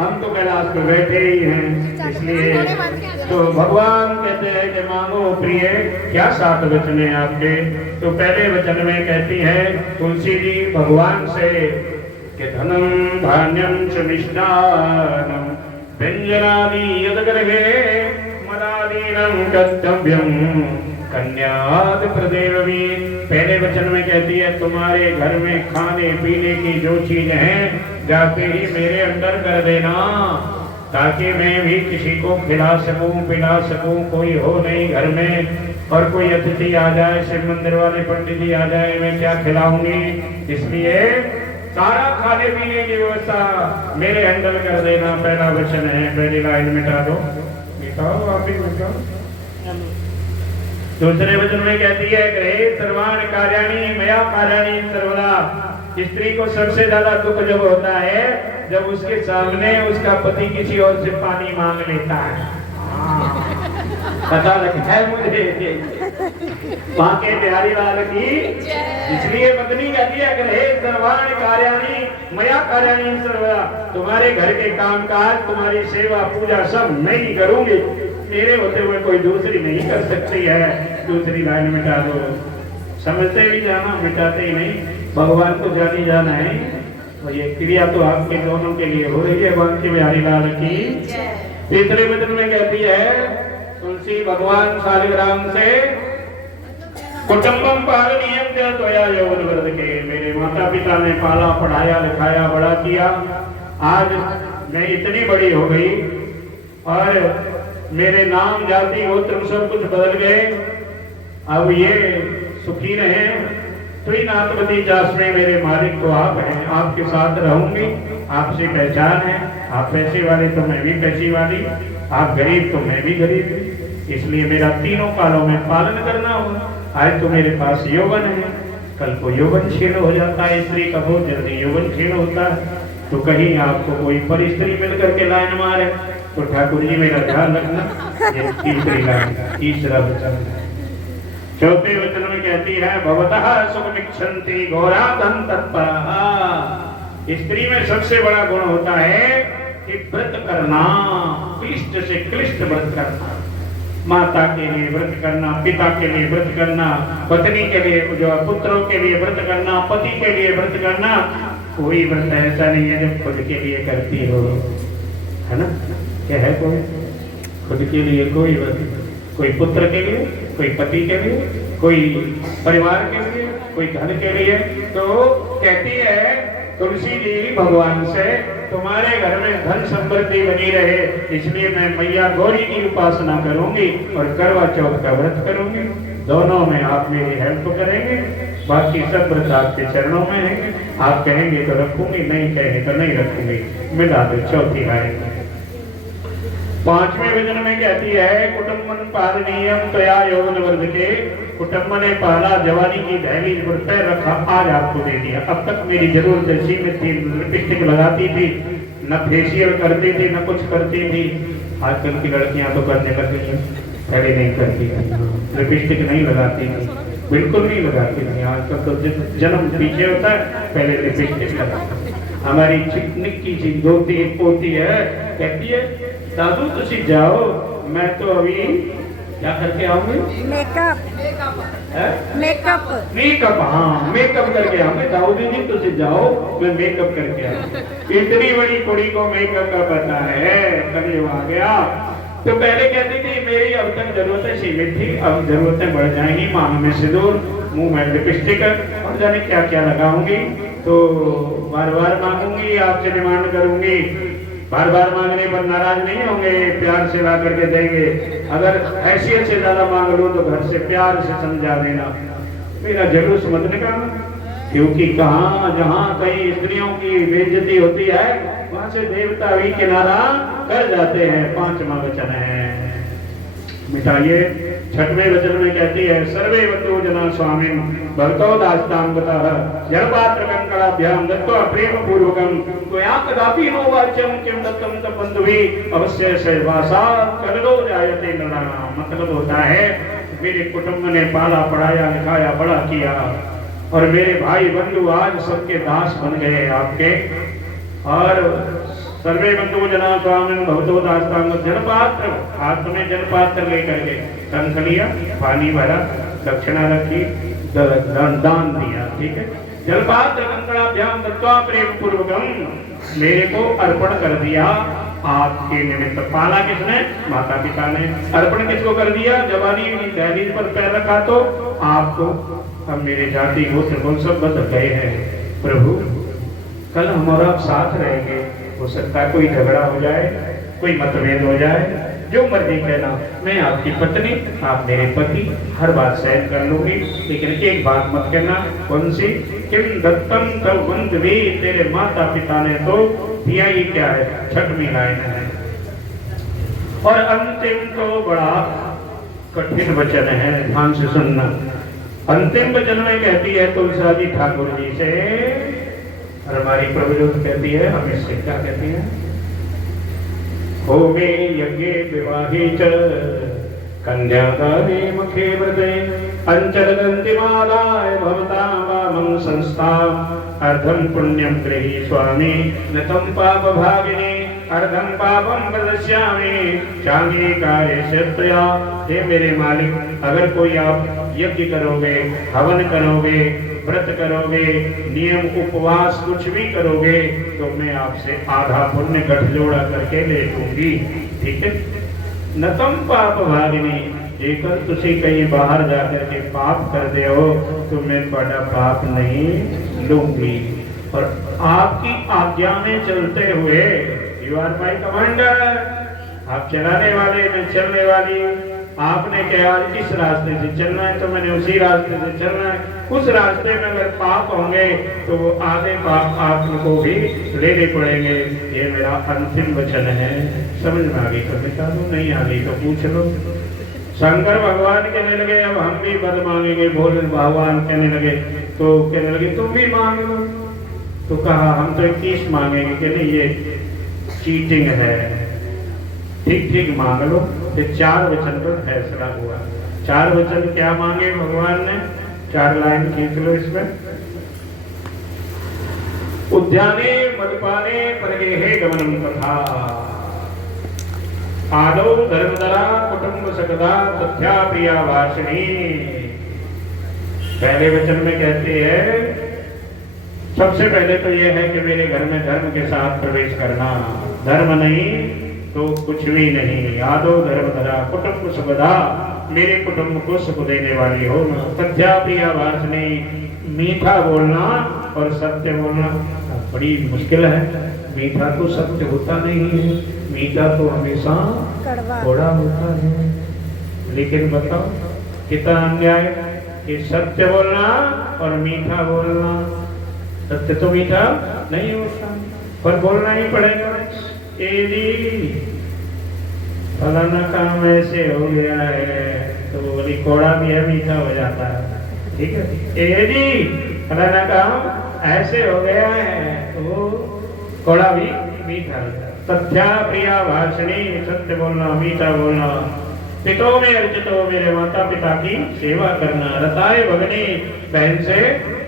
हम तो कैलाश पे बैठे ही हैं। इसलिए तो भगवान कहते हैं कि मांगो प्रिय, क्या 7 वचन है आपके। तो पहले वचन में कहती है तुलसी जी भगवान से कि धनम धान्यम च मिष्टान्नम व्यंजनादि यदगृहे मदादीनं कर्तव्यम कन्याद प्रदेवी। पहले वचन में कहती है तुम्हारे घर में खाने पीने की जो चीज है जाके ही मेरे अंदर कर देना, ताकि मैं भी किसी को खिला सकूं पिला सकूं। कोई हो नहीं घर में और कोई अतिथि आ जाए, शिव मंदिर वाले पंडित जी आ जाए, मैं क्या खिलाऊंगी। इसलिए सारा खाने पीने की व्यवस्था मेरे अंदर कर देना। पहला वचन है, पहली लाइन मिटा दो, मिटाओ आप ही मिटाओ। दूसरे वचन में कहती है गृहे सर्वाणि कार्याणि मया कार्याणि सर्वदा। स्त्री को सबसे ज्यादा दुख जब होता है जब उसके सामने उसका पति किसी और से पानी मांग लेता है। पता लगता है मुझे वहां के बिहारी लाल की। इसलिए पत्नी कहती है गृहे सर्वाणि कार्याणि मया कार्याणि सर्वदा। तुम्हारे घर के कामकाज, तुम्हारी सेवा पूजा सब मैं ही करूंगी, मेरे होते हुए कोई दूसरी नहीं कर सकती है। दूसरी लाइन मिटा दो। समझते ही जाना, मिटाते ही नहीं। भगवान को जानी जाना है और ये क्रिया तो आपके दोनों के लिए हो रही है। बांके बिहारी लाल की। तीसरे वचन में कहती है तुलसी भगवान शालिग्राम से कुटुंबम पालनीयम त्वया यौवन व्रत के। मेरे माता पिता ने पाला पढ़ाया लिखाया बड़ा किया, आज मैं इतनी बड़ी हो गई और मेरे नाम जाति गोत्र सब कुछ बदल गए। अब ये सुखी रहे। त्रिनाथपति दास में मेरे मालिक तो आप हैं, आपके साथ रहूंगी, आपसे पहचान है। आप पैसे वाले तो मैं भी पैसे वाली, आप गरीब तो मैं भी गरीब। इसलिए मेरा तीनों कालों में पालन करना होगा। आज तो मेरे पास यौवन है, कल को यौवन क्षीण हो जाता है। स्त्री का बहुत जल्दी यौवन क्षीण होता है। तो कहीं आपको कोई पर स्त्री मिलकर के लाइन मारे तो ठाकुर जी मेरा ध्यान रखना। ये तीसरी लाइन, तीसरा वचन। चौथे वचन में कहती है भवतः सुखमिच्छन्ति गौराधन तत्परः। स्त्री में सबसे बड़ा गुण होता है कि व्रत करना, क्लिष्ट से क्लिष्ट व्रत करना। माता के लिए व्रत करना, पिता के लिए व्रत करना, पत्नी के लिए, जो पुत्रों के लिए व्रत करना, पति के लिए व्रत करना। कोई व्रत ऐसा नहीं है जो खुद के लिए करती हो, है ना? क्या है कोई खुद के लिए कोई व्रत? कोई पुत्र के लिए, कोई पति के लिए, कोई परिवार के लिए, कोई धन के लिए। तो कहती है तुलसी जी भगवान से तुम्हारे घर में धन समृद्धि बनी रहे, इसलिए मैं मैया गौरी की उपासना करूंगी और करवा चौथ का व्रत करूंगी। दोनों में आप मेरी हेल्प करेंगे, बाकी सब व्रत आपके चरणों में है। आप कहेंगे तो रखूंगी, नहीं कहेंगे तो नहीं रखूंगी। मिला दो चौथी लाइन। पांचवें वचन में कहती है कुटुंबन पालनीयम त्वया यौवन वर्ध के। कुटुंब ने पहला जवानी की दहलीज पर पैर रखा, आज आपको दे दिया। अब तक मेरी जरूरत सीमित थी, लिपस्टिक लगाती थी, न फेशियल करती थी, न कुछ करती थी। आजकल की लड़कियां तो करने लगी हैं, पहले नहीं करती थी, लिपस्टिक नहीं लगाती थी, बिल्कुल नहीं लगाती थी। आजकल तो जन्म पीछे होता है, पहले लिपस्टिक लगाती। हमारी निक्की सी दोती पोती है, कहती है दादू तुसी जाओ, मैं तो अभी क्या करके आऊंगी? मेकअप मेकअप मेकअप, हाँ मेकअप करके आऊंगी। दाऊदी जी तुसी जाओ, मैं मेकअप करके आऊंगी। इतनी बड़ी कुड़ी को मेकअप का पता है, कभी आ गया। तो पहले कहती थी मेरी अब तक जरूरतें सीमित थी, अब जरूरतें बढ़ जाएंगी। मांग में सिंदूर, मुंह में लिपस्टिक और जाने क्या क्या लगाऊंगी। तो बार बार मांगूंगी, आपसे डिमांड करूंगी। बार बार मांगने पर नाराज नहीं होंगे, प्यार से ला करके देंगे। अगर हैसियत से ज्यादा मांग लो तो घर से प्यार से समझा देना, मेरा जुलूस मत निकालना। क्योंकि कहाँ जहाँ कई स्त्रियों की बेइज्जती होती है वहां से देवता भी किनारा कर जाते हैं। पांचवा वचन है, मिटाइए। छठवें वचन में कहती है सर्वे वतो जना स्वामी भक्तो दास्तां गतः जलपात्र कंकणाभ्याम दत्त्वा प्रेम पूर्वकम त्वया कदापि नो वाच्यं किं दत्तं तपन्धुभि अवश्य सहवासा कललो जायते नराणाम। मतलब होता है मेरे कुटुंब ने पाला पढ़ाया लिखाया बड़ा किया और मेरे भाई बंधु आज सबके दास बन गए आपके, और सर्वे बंधु जना स्वामी भवतो दास्तांग जलपात्र, हाथ में जलपात्र लेकर के शंख लिया, पानी भरा, दक्षिणा रखी, दान दिया। ठीक है, जलपात्र कंकणाभ्याम दत्वा प्रेम पूर्वकम मेरे को अर्पण कर दिया आपके निमित्त। पाला किसने? माता पिता ने। अर्पण किसको कर दिया? जवानी दहलीज पर पैर रखा तो आपको। अब मेरे जाति गोत्र कुल सब बदल गए हैं प्रभु, कल हमारा साथ रहेंगे, हो सकता है कोई झगड़ा हो जाए, कोई मतभेद हो जाए, जो मर्जी कहना, मैं आपकी पत्नी, आप मेरे पति, हर बात सहन कर लूंगी, लेकिन एक बात मत कहना। कौन सी? किम दत्तम तव बंधवी, तेरे माता पिता ने तो दिया ही क्या है? छठवीं लाइन है। और अंतिम तो बड़ा कठिन वचन है, ध्यान से सुनना। अंतिम वचन में कहती है तुलसी ठाकुर जी से, और हमारी प्रभुजोत कहती है, हमें से क्या कहती है? होगे यज्ञे विवाहे च कन्यादाने मुखे व्रते अंचल गंतिमादाय भवता वामं संस्था अर्धम पुण्यम गृही स्वामी न तम पाप भागिनी अर्धम पापम प्रदस्यामि चांगे कार्य सत्या। हे मेरे मालिक, अगर कोई आप यज्ञ करोगे, हवन करोगे, व्रत करोगे, नियम उपवास कुछ भी करोगे, तो मैं आपसे आधा पुण्य गठजोड़ा करके ले लूंगी। ठीक है, नतम पाप भागिनी, जेकर तुसी कहीं बाहर जाकर के पाप कर दे हो तो मैं बड़ा पाप नहीं लूंगी। और आपकी आज्ञा में चलते हुए, यू आर माई कमांडर, आप चलाने वाले, मैं चलने वाली। आपने कहा इस रास्ते से चलना है तो मैंने उसी रास्ते से चलना है। उस रास्ते में अगर पाप होंगे तो वो आधे पाप आपको भी लेने पड़ेंगे। ये मेरा अंतिम वचन है। समझ में आ गई तो बता दो, नहीं आ गई तो पूछ लो। शंकर भगवान कहने लगे अब हम भी वर मांगेंगे। भोले भगवान कहने लगे, तो कहने लगे तुम भी मांग लो। तो कहा हम तो 21 मांगेंगे। कहने ये चीटिंग है, ठीक ठीक मांग लो। फिर 4 वचन पर फैसला हुआ। 4 वचन क्या मांगे भगवान ने? 4 लाइन खींच लो इसमें। उद्याने मदपाने परगेहे गमनम तथा आदौ धर्मदरा कुटुंब सकदा तथ्या प्रिया वासिनी। पहले वचन में कहते हैं सबसे पहले तो यह है कि मेरे घर में धर्म के साथ प्रवेश करना, धर्म नहीं तो कुछ भी नहीं। आदो धर्मधरा कुटुंब सुखदा, मेरे कुटुंब को सुख देने वाली हो। तथ्या प्रिया वासनी, मीठा बोलना और सत्य बोलना बड़ी मुश्किल है। मीठा तो सत्य होता नहीं है, मीठा तो हमेशा कड़वा होता है। लेकिन बताओ कितना अन्याय कि सत्य बोलना और मीठा बोलना। सत्य तो मीठा नहीं होता पर बोलना ही पड़ेगा। फलाना काम ऐसे हो गया है तो बोली कोड़ा भी है, मीठा हो जाता है। ठीक है जी, फलाना काम ऐसे हो गया है तो कोड़ा भी मीठा होता है। तथ्या प्रिया भाषणी, सत्य बोलना, मीठा बोलना। पितो में अर्चितो, मेरे माता पिता की सेवा करना। रताए भगनी, बहन से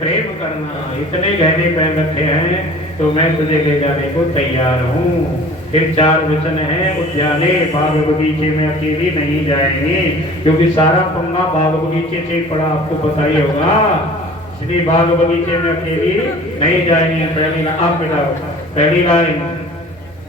प्रेम करना। इतने गहने पहन रखे हैं तो मैं तुझे ले जाने को तैयार हूँ। फिर 4 वचन है उद्याने, बाग बगीचे में अकेली नहीं जाएंगे, क्योंकि सारा पंगा बाग बगीचे से पड़ा, आपको पता ही होगा। इसलिए बाग बगीचे में अकेली नहीं जाएंगे। पहली आप बेटा पहली लाइन,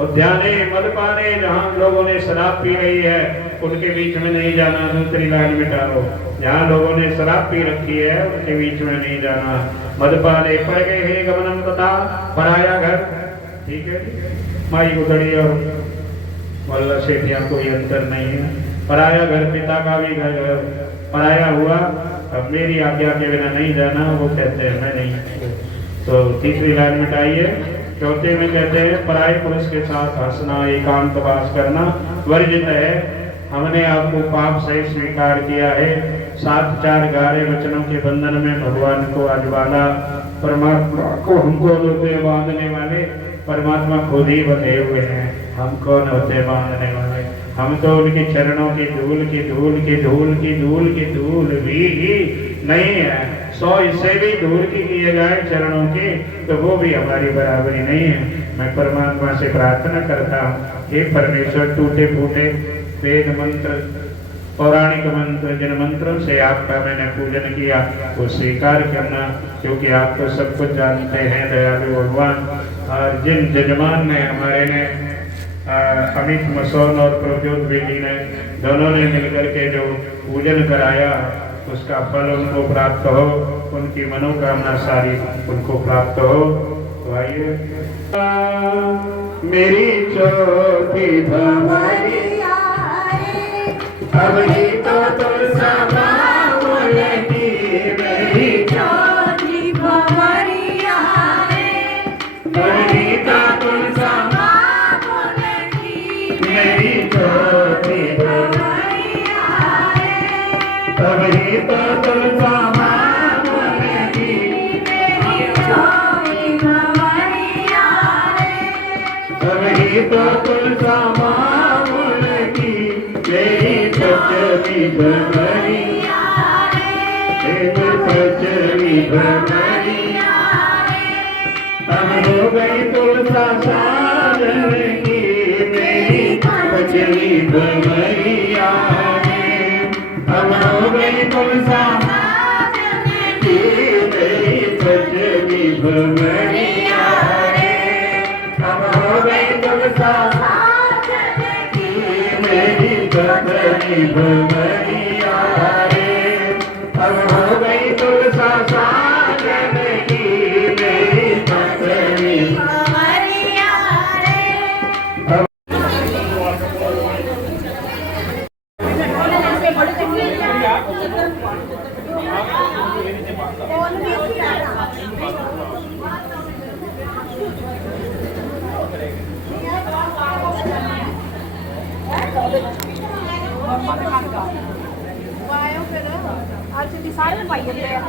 उद्याने मदपाने, जहाँ लोगों ने शराब पी रही है उनके बीच में नहीं जाना। दूसरी लाइन में डालो, जहाँ लोगों ने शराब पी रखी है उनके बीच में नहीं जाना। मदपाने पर गए हे गमनम तथा, पराया घर। ठीक है, माई गुदड़ी और वल्लभ सेठिया कोई अंतर नहीं है। पराया घर पिता का भी घर पराया हुआ। अब मेरी आज्ञा के बिना नहीं जाना, वो कहते हैं मैं नहीं। तो तीसरी लाइन मिटाइए। चौथे में कहते हैं पराये पुरुष के साथ हंसना, एकांतवास करना वर्जित है। हमने आपको पाप से स्वीकार किया है। 7 गारे वचनों के बंधन में भगवान को आज बांधा। परमात्मा को हमको होते बांधने वाले परमात्मा खुद ही बंधे हुए हैं। हम कौन होते बांधने वाले? हम तो उनके चरणों की धूल की धूल की धूल की धूल की धूल भी नहीं है। 100 हिस्से भी धूल की किए जाए चरणों के तो वो भी हमारी बराबरी नहीं है। मैं परमात्मा से प्रार्थना करता हूँ, हे परमेश्वर, टूटे फूटे वेद मंत्र, पौराणिक मंत्र, जिन मंत्रों से आपका मैंने पूजन किया वो स्वीकार करना, क्योंकि आप तो सब कुछ जानते हैं दयालु भगवान। और जिन जजमान ने हमारे ने अमित मसौन और प्रज्योत बेटी ने दोनों ने मिलकर के जो पूजन कराया उसका फल उनको प्राप्त हो, उनकी मनोकामना सारी उनको प्राप्त हो। तो आइए, मेरी चौथी भंवरी अब ही तो तुलसा बोलती, मेरी चौथी भंवरिया बड़ी तो तुलसा मेरी चौथी भंवरिया अब ही तो तुलसा बोलती, मेरी चौथी भंवरिया अब ही तो तुलसा बोलती, मेरी पचमी भंवरिया, पचमी भंवरिया अब हो गई तुलसा साधन की, मेरी पचमी भंवरिया अब हो गई तुलसा की, मेरी पचमी भंवरिया अब हो गई तुलसा की, मेरी पचमी भंवरिया अब हो गई तुलसा साधन की, मेरी पचमी भंवरिया ਅੱਜ ਦੀ ਸਾਰੇ ਪਾਈ ਜਾਂਦੇ ਆ